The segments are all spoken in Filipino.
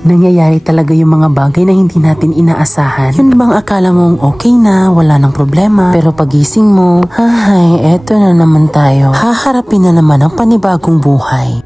Nangyayari talaga yung mga bagay na hindi natin inaasahan. Yun bang akala mong okay na, wala nang problema, pero pagising mo, ay, eto na naman tayo. Haharapin na naman ang panibagong buhay.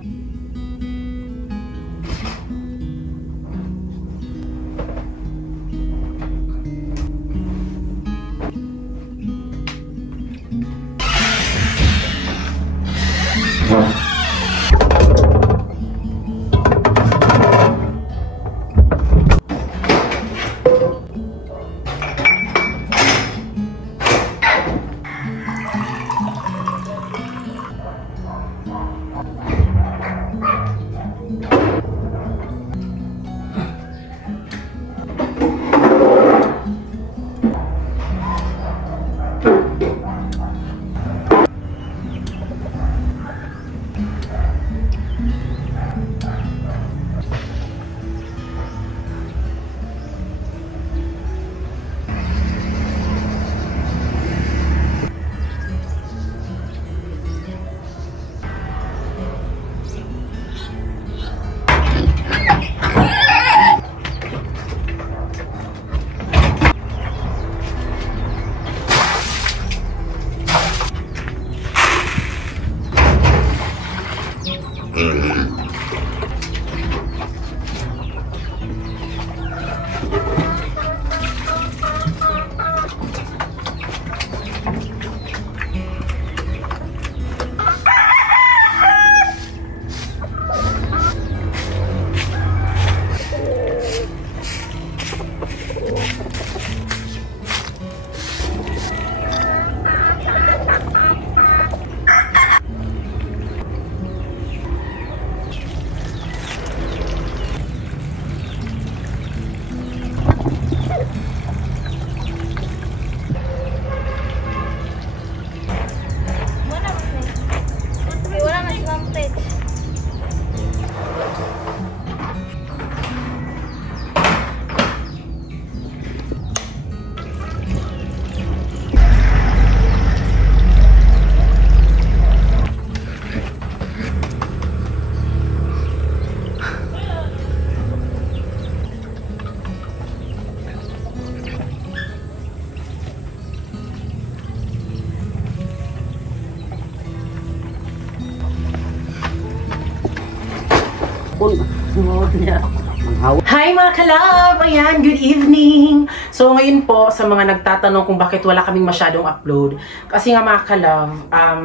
Hi mga kalab! Ayan, good evening! So ngayon po, sa mga nagtatanong kung bakit wala kaming masyadong upload, kasi nga mga kalab,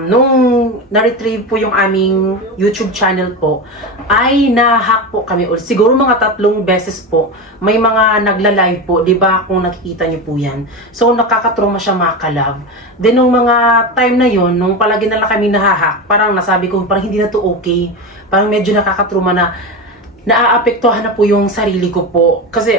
nung na-retrieve po yung aming YouTube channel po, ay na-hack po kami. Siguro mga 3 beses po, may mga nagla-live po, di ba kung nakikita niyo po yan. So nakakatrauma siya mga kalab. Then nung mga time na yon, nung palagi na lang kami nahahack, parang nasabi ko, parang hindi na to okay. Parang medyo nakakatrauma na naaapektuhan na po yung sarili ko po. Kasi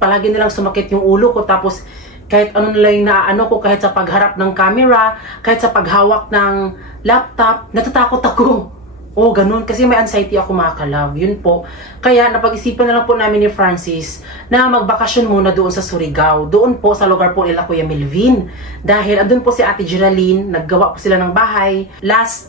palagi nilang sumakit yung ulo ko. Tapos kahit ano nila yung naaano ko, kahit sa pagharap ng camera, kahit sa paghawak ng laptop, natatakot ako. Oh, ganun. Kasi may anxiety ako mga kalab. Yun po. Kaya napag-isipan na lang po namin ni Francis na magbakasyon muna doon sa Surigao. Doon po sa lugar po nila Kuya Melvin. Dahil andun po si Ate Geraldine, naggawa po sila ng bahay. Last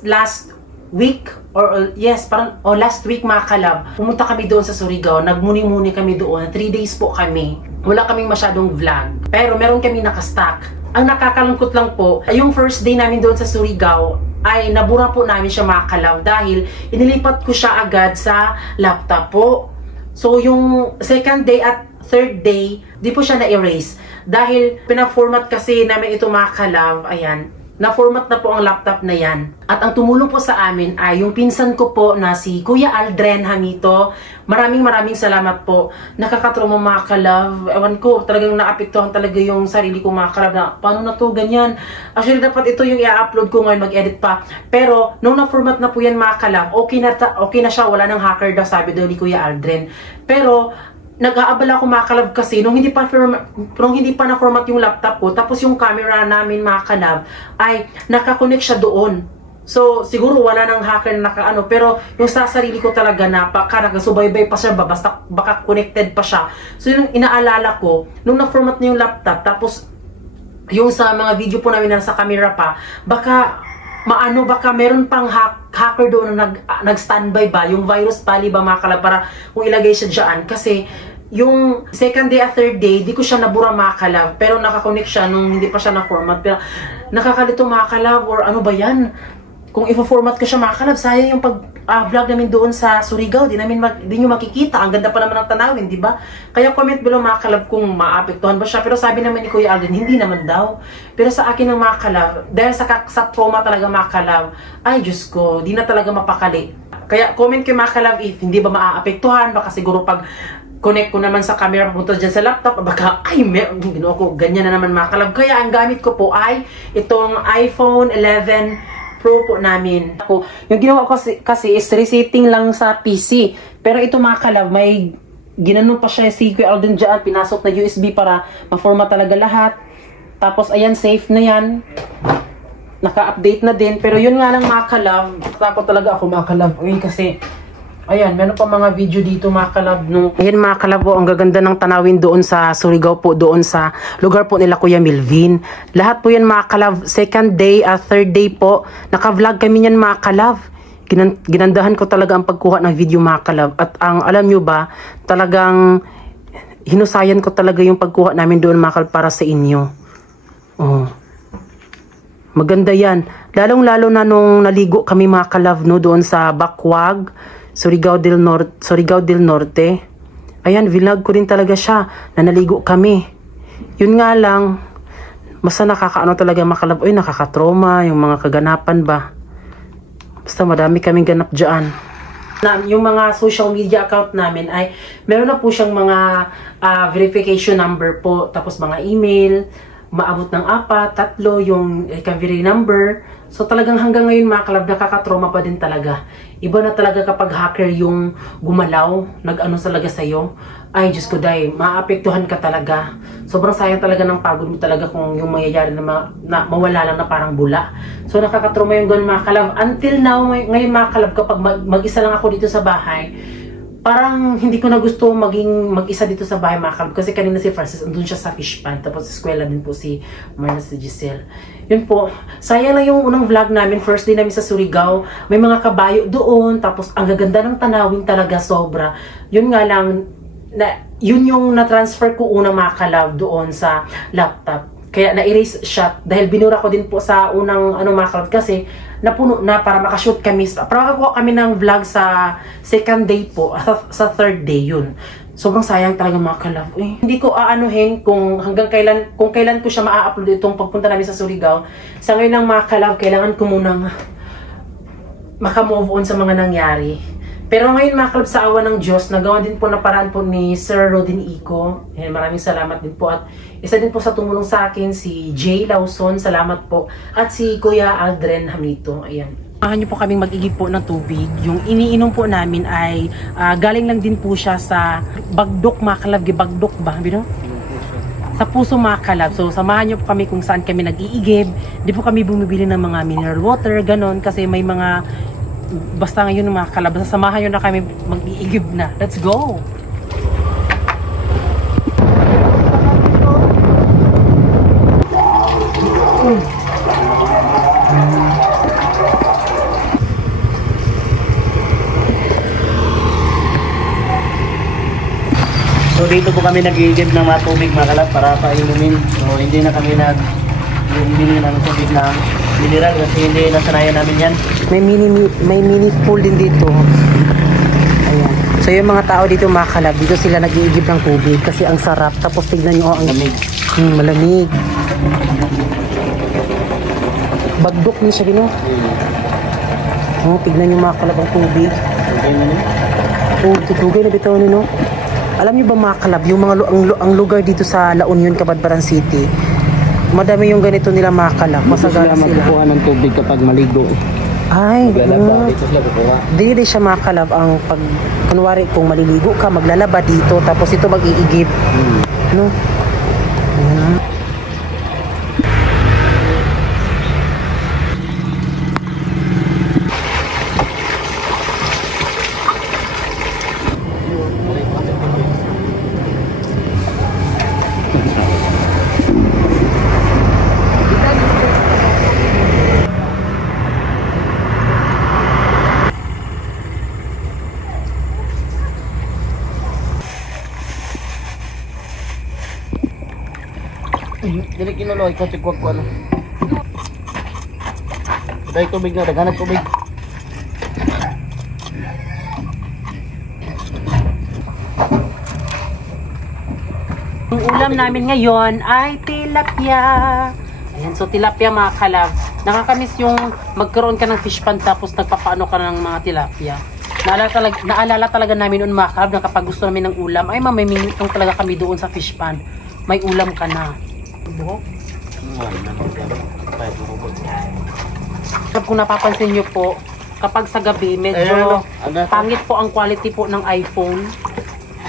week, last week mga kalab, pumunta kami doon sa Surigao, nagmuni-muni kami doon, 3 days po kami. Wala kaming masyadong vlog, pero meron kami nakastock. Ang nakakalungkot lang po, yung first day namin doon sa Surigao, ay nabura po namin siya mga kalab dahil inilipat ko siya agad sa laptop po. So yung second day at third day, di po siya na-erase. Dahil pina-format kasi namin ito mga kalab, ayan, na-format na po ang laptop na yan. At ang tumulong po sa amin ay yung pinsan ko po na si Kuya Aldren Hamito. Maraming salamat po. Nakakatrauma mga kalab. Ewan ko, talagang naapektuhan talaga yung sarili ko mga kalab na paano na to, ganyan. Actually, dapat ito yung i-upload ko ngayon, mag-edit pa. Pero, nung na-format na po yan mga kalab, okay na siya, wala nang hacker daw, sabi daw ni Kuya Aldren. Pero, nag-aabala ako mga kalab kasi nung hindi pa na-format yung laptop ko, tapos yung camera namin mga kalab ay nakakonect siya doon. So siguro wala nang hacker na nakaano, pero yung sa sarili ko talaga na nagsubaybay pa siya, baka connected pa siya. So yung inaalala ko, nung na-format na yung laptop, tapos yung sa mga video po namin na sa camera pa, baka meron pang hack hacker doon na nag-standby ba, yung virus pali ba mga kalab, para kung ilagay siya dyan. Kasi yung second day at third day, di ko siya nabura mga kalab, pero nakakonect siya nung hindi pa siya na-format. Pero nakakalito mga kalab, or ano ba yan? Kung i-format ko siya mga kalab, sayang yung pag-vlog namin doon sa Surigao, di nyo makikita. Ang ganda pa naman ng tanawin, di ba? Kaya comment below mga kalab kung maapektuhan ba siya. Pero sabi naman ni Kuya Alden, hindi naman daw. Pero sa akin ng mga kalab, dahil sa trauma talaga mga kalab, ay Diyos ko, di na talaga mapakali. Kaya comment kayo mga kalab if hindi ba maaapektuhan, baka siguro pag connect ko naman sa camera papunta dyan sa laptop, baka, ay, ginawa ko, ganyan na naman mga kalab. Kaya ang gamit ko po ay itong iPhone 11 Pro po namin. Yung ginawa ko kasi is resetting lang sa PC. Pero ito mga kalab, may ginanon pa siya si Kuya Alden dyan, pinasok na USB para ma-format talaga lahat. Tapos ayan, safe na yan. Naka-update na din. Pero yun nga lang mga kalab, takot talaga ako mga kalab. Uy, kasi ayan, meron pa mga video dito mga kalab. No? Ayan mga kalab po, ang gaganda ng tanawin doon sa Surigao po, doon sa lugar po nila Kuya Melvin. Lahat po yan mga kalab, second day at third day po. Naka-vlog kami yan mga kalab. Ginandahan ko talaga ang pagkuha ng video mga kalab. At ang alam nyo ba, talagang hinusayan ko talaga yung pagkuha namin doon mga kalab para sa inyo. Oh. Maganda yan. Lalong-lalo na nung naligo kami mga kalab no, doon sa Bakwag, Surigao del Norte. Ayan, vlog ko rin talaga siya na naligo kami. Yun nga lang, basta nakakaano talaga makalab. Uy, nakakatroma, yung mga kaganapan ba. Basta madami kaming ganap dyan. Yung mga social media account namin ay meron na po siyang mga verification number po. Tapos mga email, maabot ng 4, 3 yung recovery number. So talagang hanggang ngayon mga kalab, nakakatrauma pa din talaga. Iba na talaga kapag hacker yung gumalaw, nag-ano talaga sa'yo. Ay Diyos ko dahil, maapektuhan ka talaga. Sobrang sayang talaga ng pagod mo talaga kung yung mangyayari na mawala lang na parang bula. So nakakatrauma yung gano'n mga kalab. Until now, ngayon mga kalab, kapag mag-isa lang ako dito sa bahay, parang hindi ko na gusto maging mag-isa dito sa bahay mga kalab. Kasi kanina si Francis, andun siya sa fish pond. Tapos sa eskwela din po si Marla, si Giselle. Yun po. Sayang lang yung unang vlog namin. First day namin sa Surigao. May mga kabayo doon. Tapos ang gaganda ng tanawin talaga sobra. Yun nga lang, yun yung na-transfer ko unang mga kalab doon sa laptop. Kaya na-erase shot. Dahil binura ko din po sa unang mga kalab. Kasi napuno na para makashoot kami. Para makakuha kami ng vlog sa second day po. Sa third day yun. Sobrang sayang talaga mga kalab. Hindi ko aanuhin kung kailan ko siya maa-upload itong pagpunta namin sa Surigao. Sa ngayon lang mga kalab, kailangan ko munang maka-move on sa mga nangyari. Pero ngayon mga kalab, sa awa ng Diyos, nagawa din po na paraan po ni Sir Rodin Ico. Maraming salamat din po. At isa din po sa tumulong sa akin, si Jay Lawson, salamat po. At si Kuya Aldren Hamito. Ayan. Samahan niyo po kaming mag-igib po ng tubig. Yung iniinom po namin ay galing lang din po siya sa Bagdok mga kalab. Bagdok ba? Bino? Sa puso mga kalab. So samahan niyo po kami kung saan kami nag-iigib. Di po kami bumibili ng mga mineral water, ganon. Kasi may mga, basta ngayon mga kalab, samahan niyo na kami mag-iigib na. Let's go! So dito po kami nag-iigib ng mga tubig mga kalab para painumin. So hindi na kami bili ng tubig na mineral kasi hindi nasanayan namin yan. May mini pool din dito. Ayan. So yung mga tao dito mga kalab, dito sila nag-iigib ng tubig kasi ang sarap. Tapos tignan nyo ang Malamig. Malamig. Bagdok niya siya gino. Oh, tignan nyo mga kalab ang tubig. Okay na niyo? Oh, tutugay na bitaw nino. Alam niyo ba mga kalab, yung mga ang lugar dito sa La Union, Cabadbaran City, madami yung ganito nila mga kalab. Masagana sila. Magkukuha ng tubig kapag maligo. Ay, Dito sila kukuha. Dili siya mga kalab ang pag, kunwari kung maliligo ka, maglalaba dito, tapos ito mag-iigib. No? Ayan. Dili kinulo, ikaw tikwag ko ano. Dahil tubig na, daghanap tubig. Ang ulam namin ngayon ay tilapia. Ayan, so tilapia mga kalab. Nakakamiss yung magkaroon ka ng fish pan tapos nagpapaano ka ng mga tilapia. Naalala talaga namin noon mga kalab na kapag gusto namin ng ulam, ay mamimingitong talaga kami doon sa fish pan. May ulam ka na. Kung napapansin nyo po, kapag sa gabi, medyo pangit po ang quality po ng iPhone.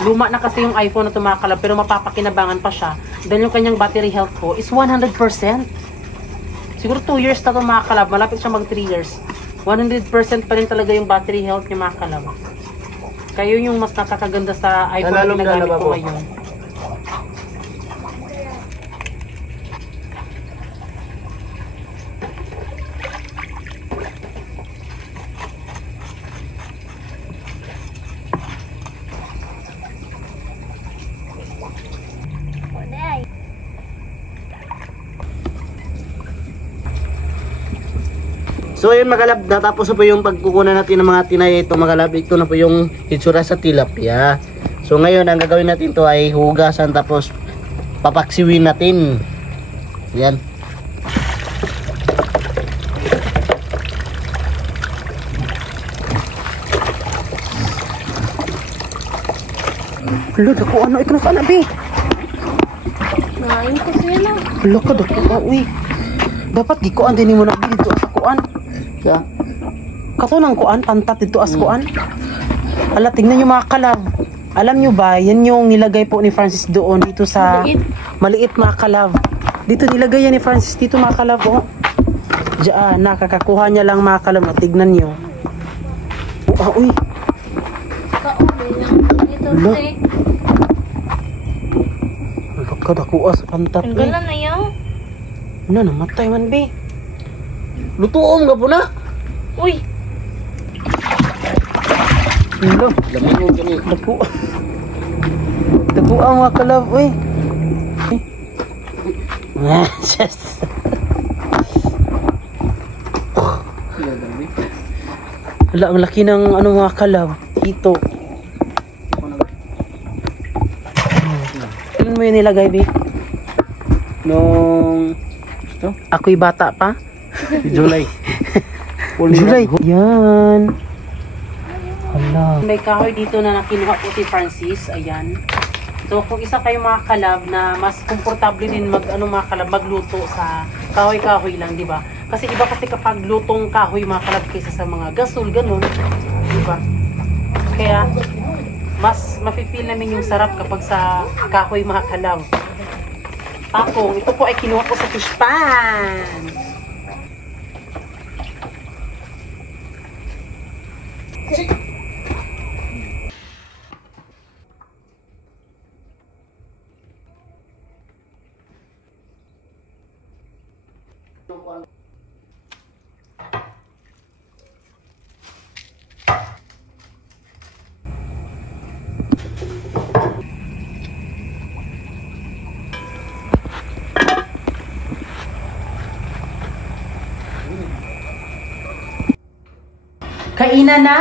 Luma na kasi yung iPhone na tumakalab pero mapapakinabangan pa siya. Dahil yung kanyang battery health po is 100%. Siguro 2 years na ito makakalab. Malapit siya mag 3 years. 100% pa rin talaga yung battery health niya makakalab. Kayo yung mas nakakaganda sa iPhone na ginagamit ko ngayon. So ayun mga kalab, natapos na po yung pagkukunan natin ng mga tinay. Ito mga kalab, ito na po yung hitsura sa tilapia. So ngayon ang gagawin natin to ay hugasan tapos papaksiwin natin. Yan. Lord, ako ano? Ikaw na sana, be? Ngayon ko sila. Lord, ako uy. Dapat gikuan din mo na dito sa kuan. Yeah. Kaso ng kuan, pantat dito as kuan. Ala, tingnan nyo mga kalab. Alam nyo ba, yan yung nilagay po ni Francis doon dito sa maliit mga kalab. Dito nilagay yan ni Francis dito mga kalab. Oh. Diyan, nakakakuha niya lang mga kalab. Tignan nyo. Uy. Ala. Ala ka, dakuha sa pantat. Ang gala na yan. Ano, namatay man, be. Lutuom ka po na. Uy. Hello. Lamin mo gani. Daku. Daku ang mga kalab, uy. Yes. Wala, ang laki ng ano mga kalab. Hito. Kailan mo yun nilagay, be? Nung Ako'y bata pa? July. July. Yan. Hala. May kahoy dito na nakinuha po si Francis. Ayan. So kung isa kayo mga kalab na mas komportable din mga kalab magluto sa kahoy-kahoy lang, di ba? Kasi iba kasi kapag lutong kahoy mga kalab kaysa sa mga gasol, ganun. Di ba? Kaya mas mafe-feel namin yung sarap kapag sa kahoy mga kalab. Ako, ito po ay kinuha ko sa fish pan. Kainan na!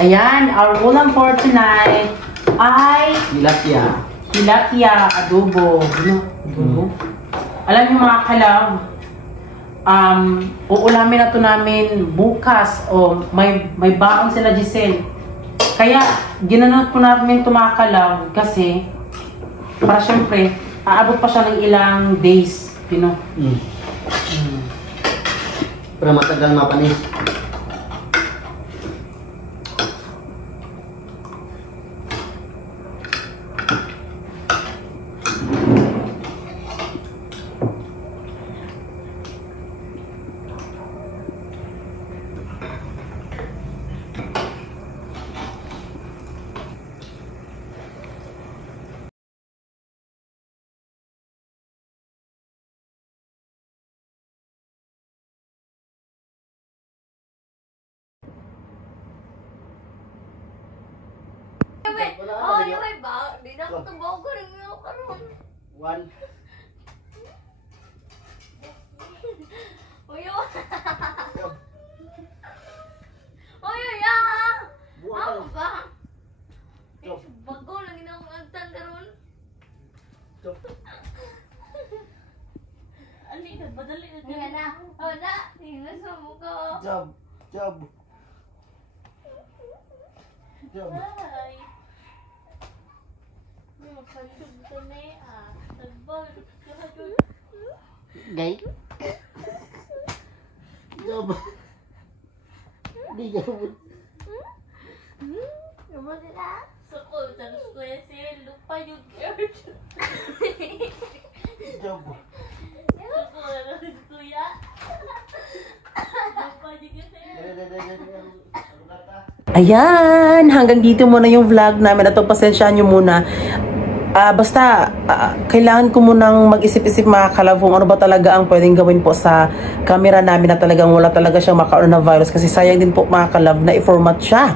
Ayan, our ulam for tonight ay tilapia adobo. Ano? Adobo? Alam niyo mga kalab, uulamin na to namin bukas o may baon sila Giselle. Kaya ginanap po namin ito mga kalab kasi para syempre aabot pa siya ng ilang days, you know. Para matagal mapanis. Oh, yung iba, di na ako tubaw ko rin yung karoon. One. Uy, oh. Uy, ah! Ako ba? Bago lang ginawang agtan karon. Ano ito? Badali na ito. Nga na. Oh, na. Tingnan sa mukha. Job. Ay. May magsasog ka na eh, ah. Nagbal. Kahajod. Gay. Job. Di job. Ano nila? Sako, tapos ko yan siya. Lupa yung earth. Job. Sako, ano rin kuya? Lupa yung kasi. Ayan, hanggang dito muna yung vlog namin. Ito, pasensyaan nyo muna. Kailangan ko munang mag-isip-isip mga kalab kung ano ba talaga ang pwedeng gawin po sa camera namin na talagang wala talaga siyang maka-coronavirus. Kasi sayang din po mga kalab na i-format siya.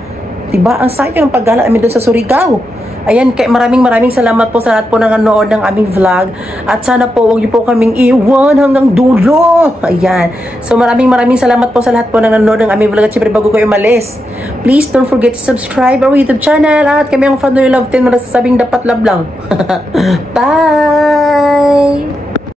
Diba? Ang sayang ng paggala namin doon sa Surigao. Ayan, maraming salamat po sa lahat po ng nanood ng aming vlog. At sana po, huwag niyo po kaming iwan hanggang dulo. Ayan. So maraming salamat po sa lahat po ng nanood ng aming vlog. At syempre bago ko umalis, please don't forget to subscribe our YouTube channel. At kami ang Fan Love 10 na nasasabing dapat love lang. Bye!